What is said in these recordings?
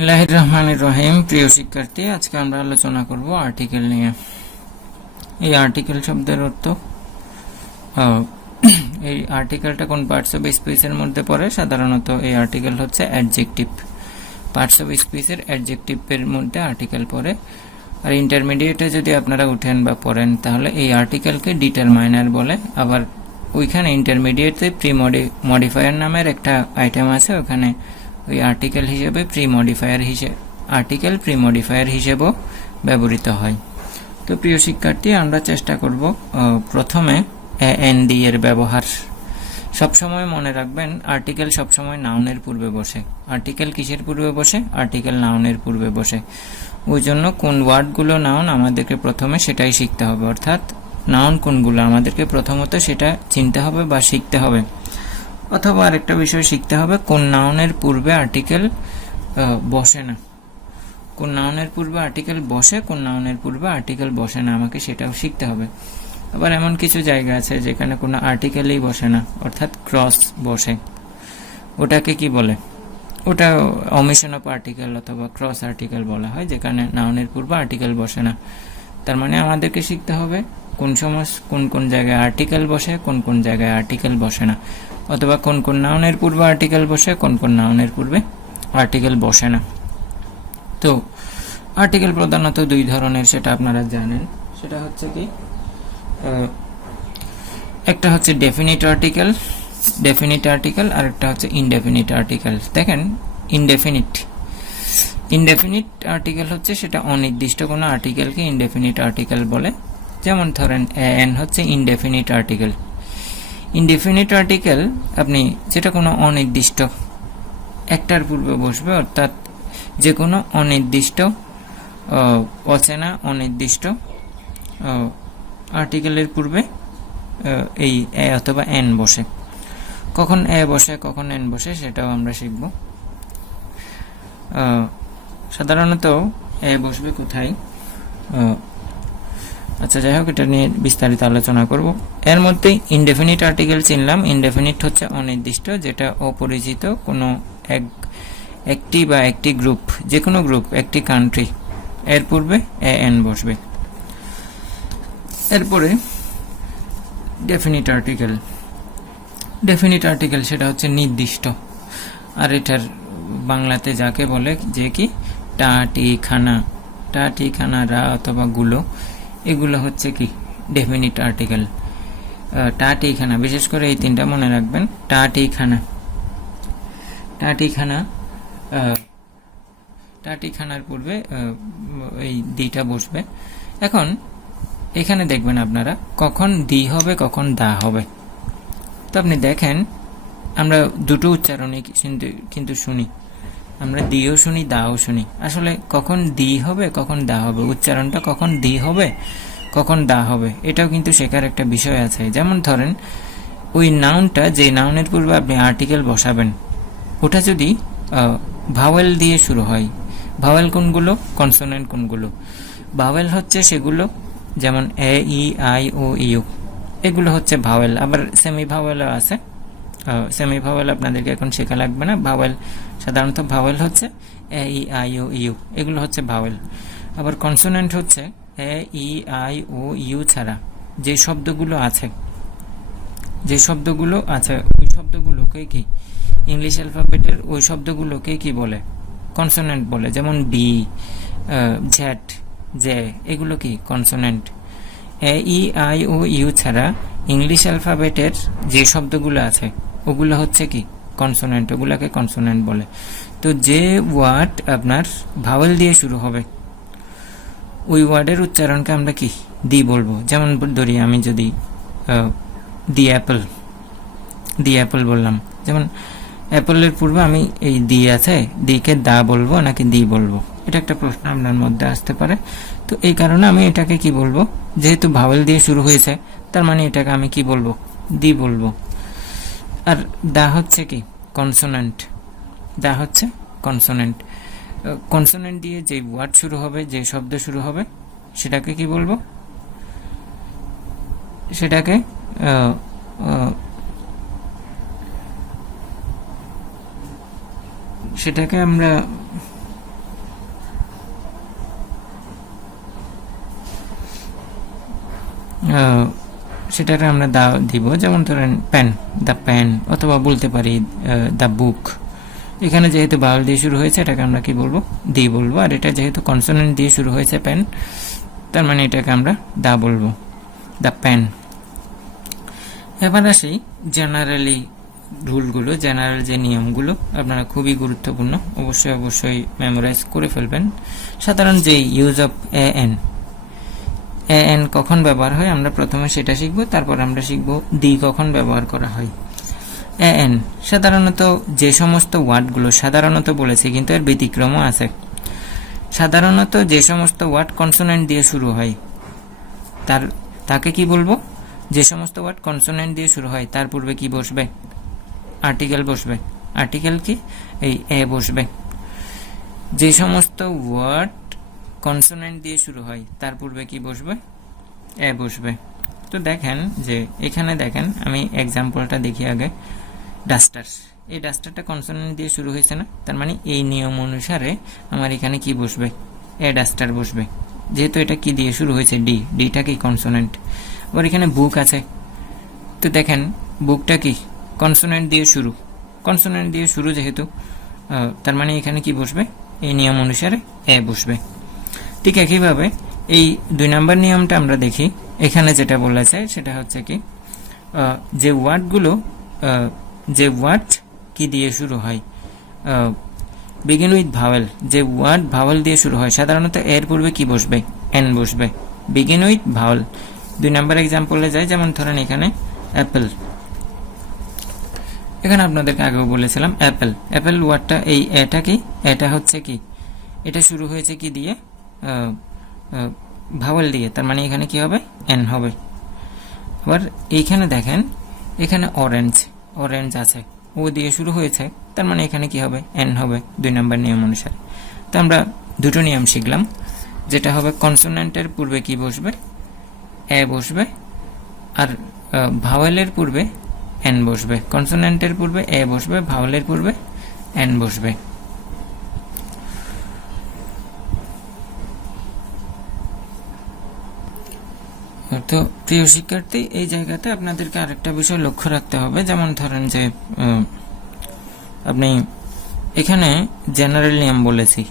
বিসমিল্লাহির রহমানির রহিম। প্রিয় শিক্ষার্থী, আজকে আমরা আলোচনা করব আর্টিকেল নিয়ে। এই আর্টিকেল শব্দের অর্থ, এই আর্টিকেলটা কোন পার্টস অফ স্পিচের মধ্যে পড়ে? সাধারণত এই আর্টিকেল হচ্ছে অ্যাডজেক্টিভ। পার্টস অফ স্পিচের অ্যাডজেক্টিভের মধ্যে আর্টিকেল পড়ে। আর ইন্টারমিডিয়েটে যদি আপনারা উঠেন বা পড়েন তাহলে এই আর্টিকেলকে ডিটারমাইনার বলে। আবার ওইখানে ইন্টারমিডিয়েটে প্রি মডিফায়ার নামের একটা আইটেম আছে, ওখানে ওই আর্টিকেল হিসেবে আর্টিকেল প্রি মডিফায়ার হিসেবেও ব্যবহৃত হয়। তো প্রিয় শিক্ষার্থী, আমরা চেষ্টা করব প্রথমে এএনডি এর ব্যবহার। সবসময় মনে রাখবেন, আর্টিকেল সবসময় নাউনের পূর্বে বসে। আর্টিকেল কিসের পূর্বে বসে? আর্টিকেল নাউনের পূর্বে বসে। ওই জন্য কোন ওয়ার্ডগুলো নাউন আমাদেরকে প্রথমে সেটাই শিখতে হবে, অর্থাৎ নাউন কোনগুলো আমাদেরকে প্রথমত সেটা চিনতে হবে বা শিখতে হবে। অথবা আরেকটা বিষয় শিখতে হবে, কোন নাউনের পূর্বে আর্টিকেল বসে না, কোন নাউনের পূর্বে আর্টিকেল বসে, কোন নাউনের পূর্বে আর্টিকেল বসে না, আমাকে সেটাও শিখতে হবে। আবার এমন কিছু জায়গা আছে যেখানে কোনো আর্টিকেলই বসে না, অর্থাৎ ক্রস বসে। ওটাকে কি বলে? ওটা অমিশন অফ আর্টিকেল অথবা ক্রস আর্টিকেল বলা হয়, যেখানে নাউনের পূর্বে আর্টিকেল বসে না। তার মানে আমাদেরকে শিখতে হবে কোন সময় কোন কোন জায়গায় আর্টিকেল বসে, কোন কোন জায়গায় আর্টিকেল বসে না, অথবা কোন কোন নাউনের পূর্বে আর্টিকেল বসে, কোন কোন নাউনের পূর্বে আর্টিকেল বসে না। তো আর্টিকেল প্রধানত দুই ধরনের, সেটা আপনারা জানেন। সেটা হচ্ছে কি, একটা হচ্ছে ডেফিনিট আর্টিকেল আর একটা হচ্ছে ইনডেফিনিট আর্টিকেল। দেখেন, ইনডেফিনিট আর্টিকেল হচ্ছে সেটা অনির্দিষ্ট কোনো আর্টিকেলকে ইনডেফিনিট আর্টিকেল বলে। যেমন ধরেন এন হচ্ছে ইনডেফিনিট আর্টিকেল। ইনডেফিনিট আর্টিকেল আপনি যেটা কোনো অনির্দিষ্ট একটার পূর্বে বসবে, অর্থাৎ যে কোনো অনির্দিষ্ট অচেনা অনির্দিষ্ট আর্টিকেলের পূর্বে এই এ অথবা এন বসে। কখন এ বসে কখন এন বসে সেটাও আমরা শিখব। সাধারণত এ বসবে কোথায়? আচ্ছা, যাই হোক, এটা নিয়ে বিস্তারিত আলোচনা করব। এর মধ্যে ইনডেফিনিট আর্টিকেল চিনলাম। ইনডেফিনিট হচ্ছে অনির্দিষ্ট, যেটা অপরিচিত কোনো একটি বা একটি গ্রুপ, যে কোনো গ্রুপ, একটি কান্ট্রি, এর পূর্বে এন বসবে। এরপরে ডেফিনিট আর্টিকেল সেটা হচ্ছে নির্দিষ্ট। আর এটার বাংলাতে যাকে বলে যে কি, টা টি খানা রা অথবা গুলো, এগুলো হচ্ছে কি ডেফিনিট আর্টিকেল। টা টি খানা, বিশেষ করে এই তিনটা মনে রাখবেন। টা টি খানার পূর্বে এই দিটা বসবে। এখন এখানে দেখবেন আপনারা কখন দি হবে কখন দা হবে। তো আপনি দেখেন, আমরা দুটো উচ্চারণই কিন্তু শুনি, আমরা দিও শুনি দাও শুনি। আসলে কখন দি হবে কখন দা হবে, উচ্চারণটা কখন দি হবে কখন দা হবে, এটাও কিন্তু শেখার একটা বিষয় আছে। যেমন ধরেন, ওই নাউনটা, যে নাউনের পূর্বে আপনি আর্টিকেল বসাবেন, ওটা যদি ভাওয়েল দিয়ে শুরু হয়, ভাওয়েল কোনগুলো, কনসোনেন্ট কোনগুলো? ভাওয়েল হচ্ছে সেগুলো, যেমন এ ই আই ও ইউ, এগুলো হচ্ছে ভাওয়েল। আবার সেমি ভাওয়েলও আছে। সেমি ভাওয়েল আপনাদেরকে এখন শেখা লাগবে না। ভাওয়েল সাধারণত ভাওয়েল হচ্ছে এ ই আই ও ইউ, এগুলো হচ্ছে ভাওয়েল। আবার কনসোনেন্ট হচ্ছে এ ই আই ও ইউ ছাড়া যে শব্দগুলো আছে ওই শব্দগুলোকে কি, ইংলিশ অ্যালফাবেটের ওই শব্দগুলোকে কি বলে? কনসোনেন্ট বলে। যেমন বি, জ্যাট, জে, এগুলো কি consonant. A E I O U ছাড়া ইংলিশ অ্যালফাবেটের যে শব্দগুলো আছে ওগুলো হচ্ছে কি কনসোনেন্ট, ওগুলাকে কনসোনেন্ট বলে। তো যে ওয়ার্ড আপনার ভাওয়েল দিয়ে শুরু হবে, ওই ওয়ার্ডের উচ্চারণকে আমরা কি দি বলবো। যেমন ধরি, আমি যদি দি অ্যাপল বললাম, যেমন অ্যাপলের পূর্বে আমি এই দি আছে, দিকে দা বলবো নাকি দি বলবো, এটা একটা প্রশ্ন আপনার মধ্যে আসতে পারে। তো এই কারণে আমি এটাকে কি বলবো, যেহেতু ভাওয়েল দিয়ে শুরু হয়েছে, তার মানে এটাকে আমি কি বলবো, দি বলবো। আর দা হচ্ছে কি কনসোনেন্ট, কনসোনেন্ট দিয়ে যে ওয়ার্ড শুরু হবে, যে শব্দ শুরু হবে, সেটাকে কি বলবো? সেটাকে আমরা সেটাকে আমরা দা দিব, যেমন ধরেন পেন, দ্য পেন, অথবা বলতে পারি দ্য বুক। এখানে যেহেতু ভাওয়েল দিয়ে শুরু হয়েছে এটাকে আমরা কি বলবো, দি বলবো, আর এটা যেহেতু কনসোনেন্ট দিয়ে শুরু হয়েছে পেন, তার মানে এটাকে আমরা দা বলবো, দ্য পেন। এবার আসি জেনারেলি রুলগুলো, জেনারেল যে নিয়মগুলো আপনারা খুবই গুরুত্বপূর্ণ, অবশ্যই মেমোরাইজ করে ফেলবেন। সাধারণ যে ইউজ অফ এন কখন ব্যবহার হয় আমরা প্রথমে সেটা শিখব, তারপর আমরা শিখব দি কখন ব্যবহার করা হয়। এন সাধারণত যে সমস্ত ওয়ার্ডগুলো, সাধারণত বলেছি কিন্তু এর ব্যতিক্রমও আছে, সাধারণত যে সমস্ত ওয়ার্ড কনসোনেন্ট দিয়ে শুরু হয় তাকে কি বলবো, যে সমস্ত ওয়ার্ড কনসোনেন্ট দিয়ে শুরু হয় তার পূর্বে কি বসবে, আর্টিকেল বসবে। আর্টিকেল কি, এই এ বসবে। যে সমস্ত ওয়ার্ড কনসোনেন্ট দিয়ে শুরু হয় তার পূর্বে কি বসবে, এ বসবে। তো দেখেন যে এখানে দেখেন, আমি এক্সাম্পলটা দেখি আগে। ডাস্টার, এই ডাস্টারটা কনসোনেন্ট দিয়ে শুরু হয়েছে না, তার মানে এই নিয়ম অনুসারে আমার এখানে কি বসবে, এ ডাস্টার বসবে, যেহেতু এটা কি দিয়ে শুরু হয়েছে, ডি, ডিটা কি কনসোনেন্ট। আবার এখানে বুক আছে, তো দেখেন বুকটা কি কনসোনেন্ট দিয়ে শুরু, কনসোনেন্ট দিয়ে শুরু যেহেতু, তার মানে এখানে কি বসবে, এই নিয়ম অনুসারে এ বসবে। ঠিক একইভাবে এই 2 নম্বর নিয়মটা আমরা দেখি। এখানে যেটা বলেছে সেটা হচ্ছে কি, যে ওয়ার্ডগুলো, যে ওয়ার্ড কি দিয়ে শুরু হয়, বিগিন উইথ ভাওয়েল, যে ওয়ার্ড ভাওয়েল দিয়ে শুরু হয় সাধারণত এর পূর্বে কি বসবে, এন বসবে। Begin with vowel. 2 নম্বর এক্সাম্পলে যায়, যেমন ধরেন এখানে অ্যাপেল, এখানে আপনাদেরকে আগেও বলেছিলাম অ্যাপেল, অ্যাপেল ওয়ার্ডটা এই এটা কি, এটা হচ্ছে কি, এটা শুরু হয়েছে কি দিয়ে, ভাওয়েল দিয়ে, তার মানে এখানে কি হবে, এন হবে। আবার এইখানে দেখেন এখানে অরেঞ্জ, অরেঞ্জ আছে, ও দিয়ে শুরু হয়েছে, তার মানে এখানে কি হবে, এন হবে 2 নম্বর নিয়ম অনুসারে। তো আমরা দুটো নিয়ম শিখলাম, যেটা হবে কনসোনেন্টের পূর্বে কি বসবে, এ বসবে, আর ভাওয়েলের পূর্বে এন বসবে। কনসোনেন্টের পূর্বে এ বসবে, ভাওয়েলের পূর্বে এন বসবে। তো প্রিয় শিক্ষার্থী, এই জায়গাতে আপনাদেরকে আরেকটা বিষয় লক্ষ্য রাখতে হবে, যেমন ধরেন যে আপনি এখানে জেনারেল নিয়ম বলেছি,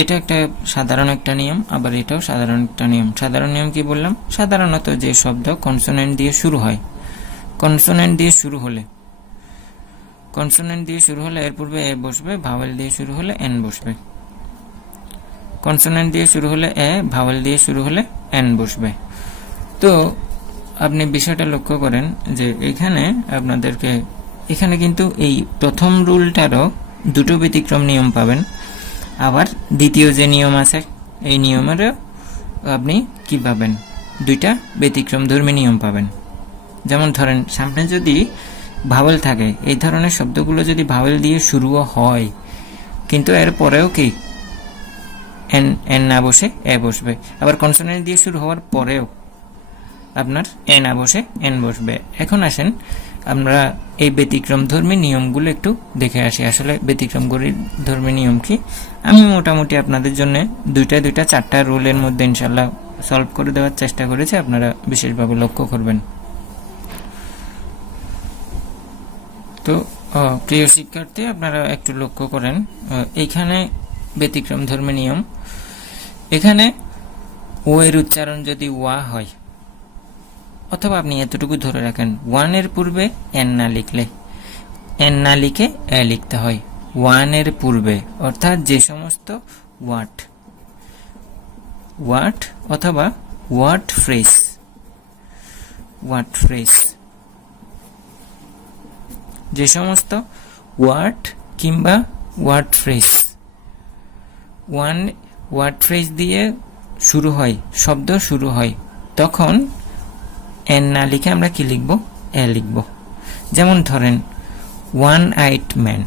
এটা একটা সাধারণ একটা নিয়ম, আবার এটাও সাধারণ একটা নিয়ম। সাধারণ নিয়ম কি বললাম, সাধারণত যে শব্দ কনসোনেন্ট দিয়ে শুরু হয়, কনসোনেন্ট দিয়ে শুরু হলে, কনসোনেন্ট দিয়ে শুরু হলে এর পূর্বে এ বসবে, ভাওয়েল দিয়ে শুরু হলে এন বসবে। কনসোনেন্ট দিয়ে শুরু হলে এ, ভাওয়েল দিয়ে শুরু হলে এন বসবে। তো আপনি বিষয়টা লক্ষ্য করেন যে এখানে আপনাদেরকে, এখানে কিন্তু এই প্রথম রুলটারও দুটো ব্যতিক্রম নিয়ম পাবেন, আবার দ্বিতীয় যে নিয়ম আছে এই নিয়মেরও আপনি কি পাবেন, দুইটা ব্যতিক্রম ধর্মী নিয়ম পাবেন। যেমন ধরেন সামনে যদি ভাওয়েল থাকে, এই ধরনের শব্দগুলো যদি ভাওয়েল দিয়ে শুরুও হয় কিন্তু এর পরেও কি এন, এন না বসে এ বসবে। আবার কনসোনেন্ট দিয়ে শুরু হওয়ার পরেও আপনার এ না বসে এন বসবে। এখন আসেন আমরা এই ব্যতিক্রম ধর্মী নিয়মগুলো একটু দেখে আসি, আসলে ব্যতিক্রম ধর্মী নিয়ম কি। আমি মোটামুটি আপনাদের জন্য দুইটা 4টা রুলের মধ্যে ইনশাল্লাহ সলভ করে দেওয়ার চেষ্টা করেছি, আপনারা বিশেষভাবে লক্ষ্য করবেন। তো প্রিয় শিক্ষার্থী, আপনারা একটু লক্ষ্য করেন, এইখানে ব্যতিক্রম ধর্মী নিয়ম, এখানে ও এর উচ্চারণ যদি ওয়া হয়, অথবা আপনি এতটুকু ধরে রাখেন, ওয়ানের পূর্বে এন না লিখলে, এন না লিখে এ লিখতে হয় ওয়ানের পূর্বে। অর্থাৎ যে সমস্ত ওয়ার্ড অথবা ওয়ার্ড ফ্রেজ, যে সমস্ত ওয়ার্ড কিংবা ওয়ার্ড ফ্রেজ দিয়ে শুরু হয়, শব্দ শুরু হয়, তখন এন না লিখে আমরা কি লিখব, এ লিখব। যেমন ধরেন ওয়ান আইট ম্যান,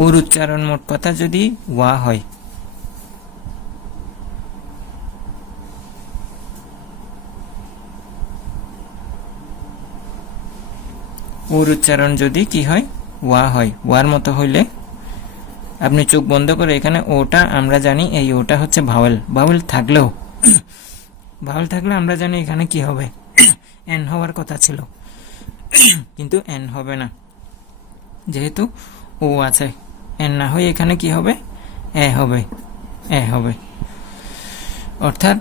ওর উচ্চারণ মোট কথা যদি ওয়া হয়, ওর উচ্চারণ যদি কি হয়, ওয়া হয়, ওয়ার মতো হইলে আপনি চোখ বন্ধ করে, এখানে ওটা আমরা জানি এই ওটা হচ্ছে ভাওয়েল, ভাওয়েল থাকলেও ভাওয়াল থাকলে আমরা জানি এখানে কি হবে, এন হওয়ার কথা ছিল, কিন্তু এন হবে না, যেহেতু ও আছে। এন না হয়ে এখানে কি হবে, এ হবে, এ হবে। অর্থাৎ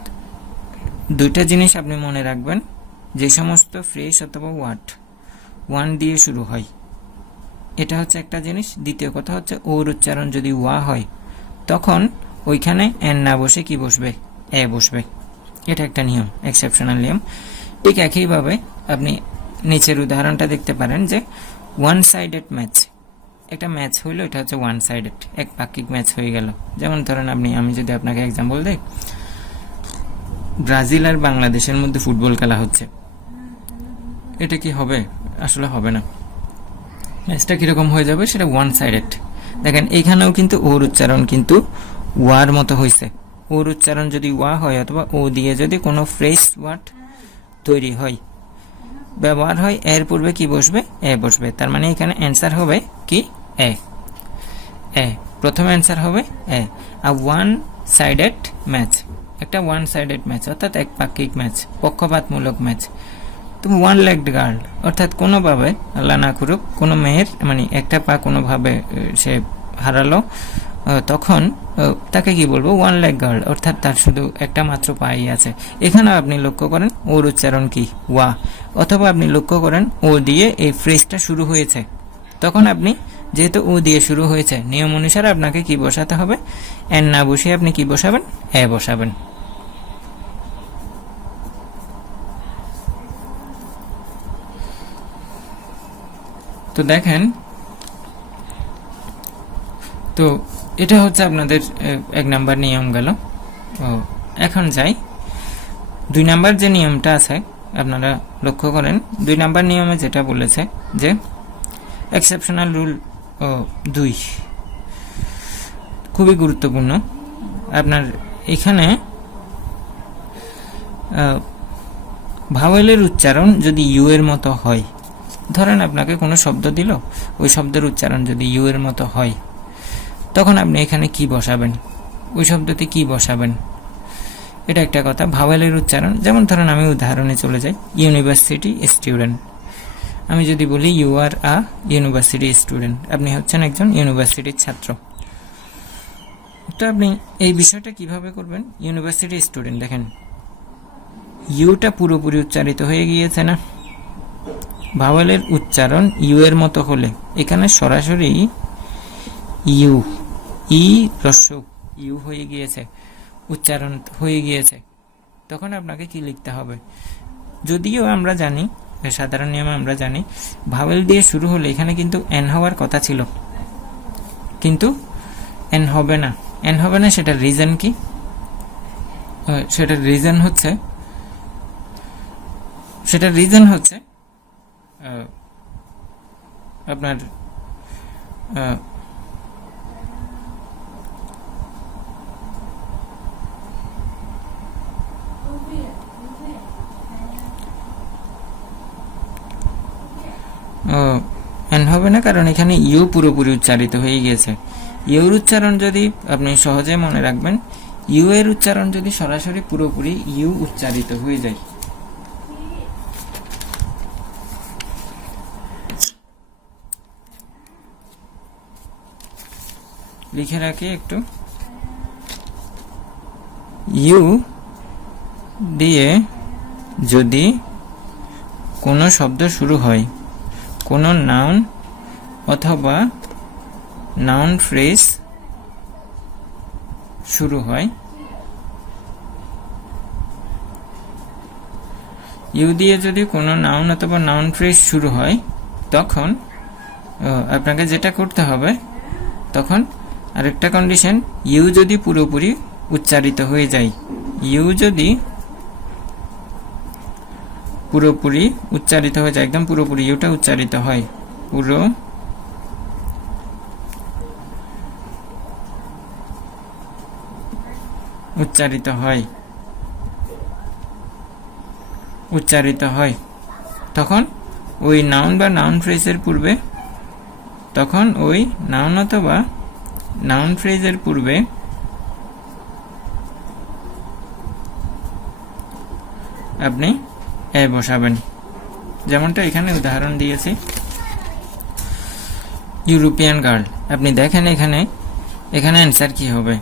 দুইটা জিনিস আপনি মনে রাখবেন, যে সমস্ত ফ্রেজ অথবা ওয়ার্ড ওয়ান দিয়ে শুরু হয়, এটা হচ্ছে একটা জিনিস। দ্বিতীয় কথা হচ্ছে ওর উচ্চারণ যদি ওয়া হয়, তখন ওইখানে এন না বসে কি বসবে, এ বসবে। এটা একটা নিয়ম, এক্সেপশনাল নিয়ম। ঠিক একইভাবে আপনি নিচের উদাহরণটা দেখতে পারেন যে ওয়ান সাইডেড ম্যাচ, একটা ম্যাচ হইলো, এটা হচ্ছে ওয়ান সাইডেড, এক পাক্ষিক ম্যাচ হয়ে গেল। যেমন ধরেন আমি যদি আপনাকে এক্সাম্পল দেই, ব্রাজিল আর বাংলাদেশের মধ্যে ফুটবল খেলা হচ্ছে, এটা কি হবে? আসলে হবে না। ম্যাচটা কিরকম হয়ে যাবে, সেটা ওয়ান সাইডেড। দেখেন এখানেও কিন্তু ওর উচ্চারণ কিন্তু ওয়ার মতো হয়েছে। ওর উচ্চারণ যদি ওয়া হয় অথবা ও দিয়ে যদি কোনো ফ্রেশ ওয়ার্ড তৈরি হয়, ব্যবহার হয়, এর পূর্বে কি বসবে, এ বসবে। তার মানে এখানে অ্যান্সার হবে কি, এ। এ প্রথম অ্যান্সার হবে এ। আর ওয়ান সাইডেড ম্যাচ, একটা ওয়ান সাইডেড ম্যাচ অর্থাৎ এক পাক্ষিক ম্যাচ, পক্ষপাতমূলক ম্যাচ। তো ওয়ান লেগড গার্ল অর্থাৎ কোনোভাবে আল্লাহ না করুক কোনো মেয়ের মানে একটা পা কোনোভাবে সে হারালো, তখন তাকে কি বলবো, ওয়ান লেগ গার্ল, অর্থাৎ তার শুধু একটা মাত্র পাই আছে। এখানেও আপনি লক্ষ্য করেন ওর উচ্চারণ কি, ওয়া। অথবা আপনি লক্ষ্য করেন ও দিয়ে এই ফ্রেজটা শুরু হয়েছে, তখন আপনি যেহেতু ও দিয়ে শুরু হয়েছে, নিয়ম অনুসারে আপনাকে কি বসাতে হবে, এন না বসিয়ে আপনি কি বসাবেন, এ বসাবেন। তো দেখেন, তো এটা হচ্ছে আপনাদের 1 নাম্বার নিয়ম গেল। এখন যাই 2 নাম্বার যে নিয়মটা আছে, আপনারা লক্ষ্য করেন 2 নাম্বার নিয়মে যেটা বলেছে যে এক্সেপশনাল রুল 2, খুবই গুরুত্বপূর্ণ। আপনার এখানে ভাওয়েলের উচ্চারণ যদি ইউ এর মতো হয়, ধরেন আপনাকে কোনো শব্দ দিল, ওই শব্দের উচ্চারণ যদি ইউ এর মতো হয়, তখন আপনি এখানে কি বসাবেন, ওই শব্দতে কি বসাবেন, এটা একটা কথা। ভাওয়েলের উচ্চারণ, যেমন ধরেন আমি উদাহরণে চলে যাই, ইউনিভার্সিটি স্টুডেন্ট। আমি যদি বলি you are a university student, আপনি হচ্ছেন একজন ইউনিভার্সিটির ছাত্র। তো আপনি এই বিষয়টা কিভাবে করবেন, ইউনিভার্সিটি স্টুডেন্ট, দেখেন ইউটা পুরোপুরি উচ্চারিত হয়ে গিয়েছে না। ভাওয়েলের উচ্চারণ ইউ এর মতো হলে এখানে সরাসরি ইউ, ই হ্রস্ব ইউ হয়ে গিয়েছে, উচ্চারণ হয়ে গিয়েছে, তখন আপনাকে কি লিখতে হবে। যদিও আমরা জানি, সাধারণ নিয়মে আমরা জানি ভাওয়েল দিয়ে শুরু হলে এখানে কিন্তু এন হওয়ার কথা ছিল, কিন্তু এন হবে না। এন হবে না, সেটার রিজন কি, সেটার রিজন হচ্ছে আপনার এন হবে না, কারণ এখানে ইউ পুরোপুরি উচ্চারিত হয়ে গিয়েছে। ইউর উচ্চারণ যদি আপনি সহজে মনে রাখবেন, ইউ এর উচ্চারণ যদি সরাসরি পুরোপুরি ইউ উচ্চারিত হয়ে যায়, লিখে রাখি একটু, ইউ দিয়ে যদি কোনো শব্দ শুরু হয়, কোনো নাউন অথবা নাউন ফ্রেজ শুরু হয়, ইউ দিয়ে যদি কোনো নাউন অথবা নাউন ফ্রেজ শুরু হয়, তখন আপনাকে যেটা করতে হবে, তখন আরেকটা কন্ডিশন, ইউ যদি পুরোপুরি উচ্চারিত হয়ে যায়, ইউ যদি পুরোপুরি উচ্চারিত হয়ে যায়, একদম পুরোপুরি ইউটা উচ্চারিত হয়, পুরো উচ্চারিত হয়, তখন ওই নাউন বা নাউন ফ্রেজের পূর্বে, তখন ওই নাউন অথবা নাউন ফ্রেজের পূর্বে আপনি এ বসাবেন, যেমনটা এখানে উদাহরণ দিয়েছি ইউরোপিয়ান গার্ল। আপনি দেখেন এখানে অ্যান্সার কি হবে।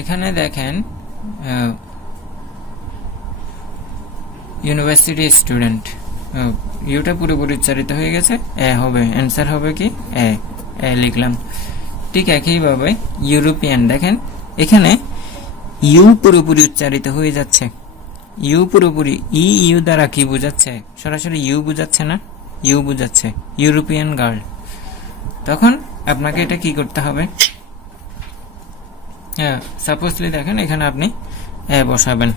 এখানে দেখেন ইউনিভার্সিটি স্টুডেন্ট, ইউটা পুরোপুরি উচ্চারিত হয়ে গেছে, এ হবে, অ্যান্সার হবে কি এ লিখলাম। ঠিক একইভাবে ইউরোপিয়ান, দেখেন এখানে ইউ পুরোপুরি উচ্চারিত হয়ে যাচ্ছে, ইউ পুরোপুরি, ইউ দ্বারা কি বোঝাচ্ছে, সরাসরি ইউ বোঝাচ্ছে না, ইউ বোঝাচ্ছে ইউরোপিয়ান গার্ল। তখন আপনাকে এটা কি করতে হবে, সাপোজলি দেখেন এখানে আপনি এ বসাবেন।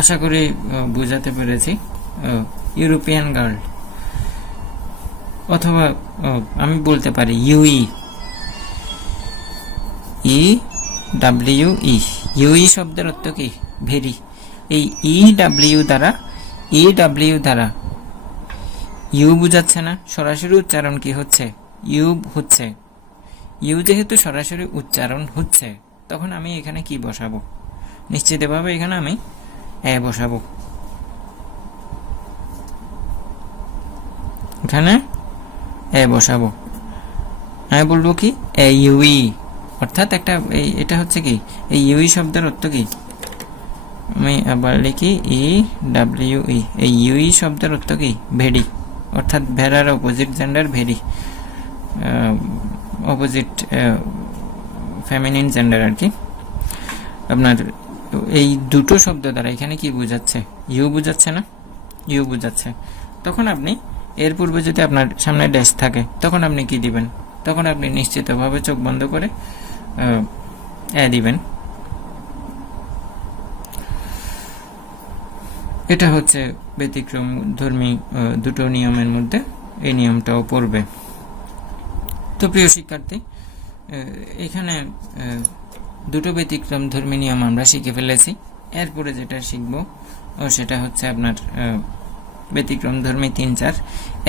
আশা করি বুঝাতে পেরেছি। ইউরোপিয়ান গার্ল, অথবা আমি বলতে পারি ইউই, ইউই শব্দের অর্থ কি, ভেরি। এই ডাব্লিউ দ্বারা ইউ বুঝাচ্ছে না, সরাসরি উচ্চারণ কি হচ্ছে, ইউ হচ্ছে। ইউ যেহেতু সরাসরি উচ্চারণ হচ্ছে, তখন আমি এখানে কি বসাবো, নিশ্চিতভাবে এখানে আমি এ বসাবো। এখানে এ বসাবো, আমি বলবো কি এ ইউই, অর্থাৎ একটা এটা হচ্ছে কি, এই ইউই শব্দের অর্থ কি, আমি আবার লিখি ডাব্লিউই, এই ইউই শব্দের অর্থ কি, ভেরি, অর্থাৎ ভেড়ার অপোজিট জেন্ডার ভেরি, অপোজিট ফেমিনিন জেন্ডার আর কি। আপনার এই দুটো শব্দ দ্বারা এখানে কি বোঝাচ্ছে, ইউ বোঝাচ্ছে না, ইউ বোঝাচ্ছে। তখন আপনি এর পূর্বে যদি আপনার সামনে ড্যাশ থাকে, তখন আপনি কি দিবেন, তখন আপনি নিশ্চিতভাবে চোখ বন্ধ করে এ দিবেন। এটা হচ্ছে ব্যতিক্রম ধর্মী দুটো নিয়মের মধ্যে এই নিয়মটাও পড়বে। তো প্রিয় শিক্ষার্থী, এখানে দুটো ব্যতিক্রম ধর্মী নিয়ম আমরা শিখে ফেলেছি। এরপরে যেটা শিখব সেটা হচ্ছে আপনার ব্যতিক্রম ধর্মী 3-4।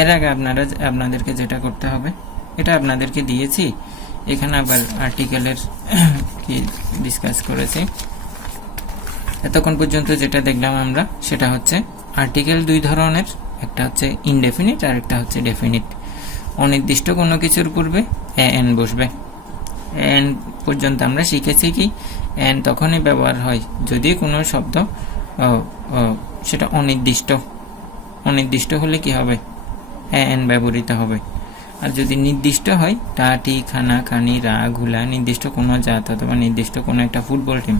এর আগে আপনাদেরকে যেটা করতে হবে, এটা আপনাদেরকে দিয়েছি, এখানে আবার আর্টিকেলের কি ডিসকাস করেছি এতক্ষণ পর্যন্ত। যেটা দেখলাম আমরা সেটা হচ্ছে আর্টিকেল দুই ধরনের, একটা হচ্ছে ইনডেফিনিট আর একটা হচ্ছে ডেফিনিট। অনির্দিষ্ট কোনো কিছুর পূর্বে এন বসবে। এন পর্যন্ত আমরা শিখেছি কি, এন তখনই ব্যবহার হয় যদি কোনো শব্দ সেটা অনির্দিষ্ট হলে কি হবে, এন ব্যবহৃত হবে। আর যদি নির্দিষ্ট হয়, টাটি, খানা, খানি, রা, ঘুলা, নির্দিষ্ট কোনো জাত অথবা নির্দিষ্ট কোনো একটা ফুটবল টিম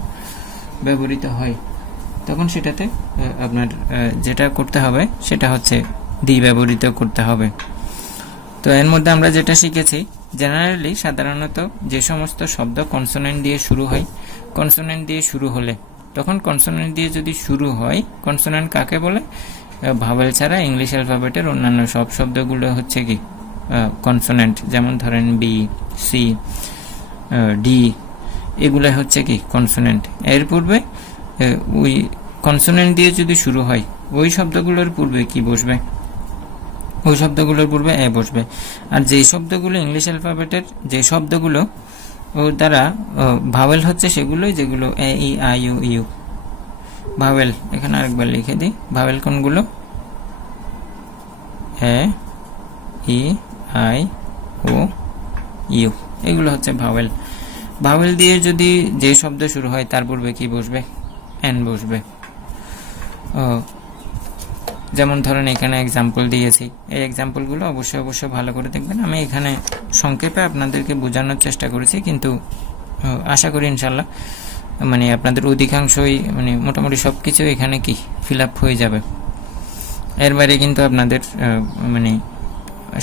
ব্যবহৃত হয়, তখন সেটাতে আপনার যেটা করতে হবে সেটা হচ্ছে দি ব্যবহৃত করতে হবে। তো এর মধ্যে আমরা যেটা শিখেছি, জেনারেলি সাধারণত যে সমস্ত শব্দ কনসোনেন্ট দিয়ে শুরু হয়, কনসোনেন্ট দিয়ে শুরু হলে, তখন কনসোনেন্ট দিয়ে যদি শুরু হয়, কনসোনেন্ট কাকে বলে, ভাওয়েল ছাড়া ইংলিশ অ্যালফাবেটের অন্যান্য সব শব্দগুলো হচ্ছে কি কনসোনেন্ট। যেমন ধরেন বি, সি, ডি, এগুলো হচ্ছে কি কনসোনেন্ট। এর পূর্বে ওই কনসোনেন্ট দিয়ে যদি শুরু হয়, ওই শব্দগুলোর পূর্বে কি বসবে, ওই শব্দগুলোর পূর্বে এ বসবে। আর যে শব্দগুলো ইংলিশ অ্যালফাবেটের, যে শব্দগুলো ও দ্বারা ভাওয়েল হচ্ছে সেগুলোই, যেগুলো এ, ই, আই, ইউ ভাওয়েল। এখানে আরেকবার লিখে দিই, ভাওয়েল কোনগুলো, এ, ই, আই, ও, ইউ, এগুলো হচ্ছে ভাওয়েল। ভাওয়েল দিয়ে যদি যে শব্দ শুরু হয় তার পূর্বে কি বসবে, এন বসবে। যেমন ধরেন এখানে এক্সাম্পল দিয়েছি, এই এক্সাম্পলগুলো অবশ্যই ভালো করে দেখবেন। আমি এখানে সংক্ষেপে আপনাদেরকে বোঝানোর চেষ্টা করেছি, কিন্তু আশা করি ইনশাল্লাহ মানে আপনাদের অধিকাংশই মানে মোটামুটি সব কিছু এখানে কি ফিল আপ হয়ে যাবে। এর বাইরে কিন্তু আপনাদের মানে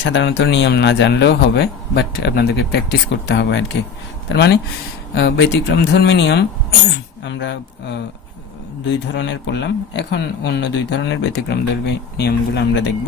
সাধারণত নিয়ম না জানলেও হবে, বাট আপনাদেরকে প্র্যাকটিস করতে হবে আর কি। তার মানে ব্যতিক্রম ধর্মী নিয়ম আমরা 2 ধরনের পড়লাম, এখন অন্য 2 ধরনের ব্যতিক্রম ধর্মী নিয়মগুলো আমরা দেখব।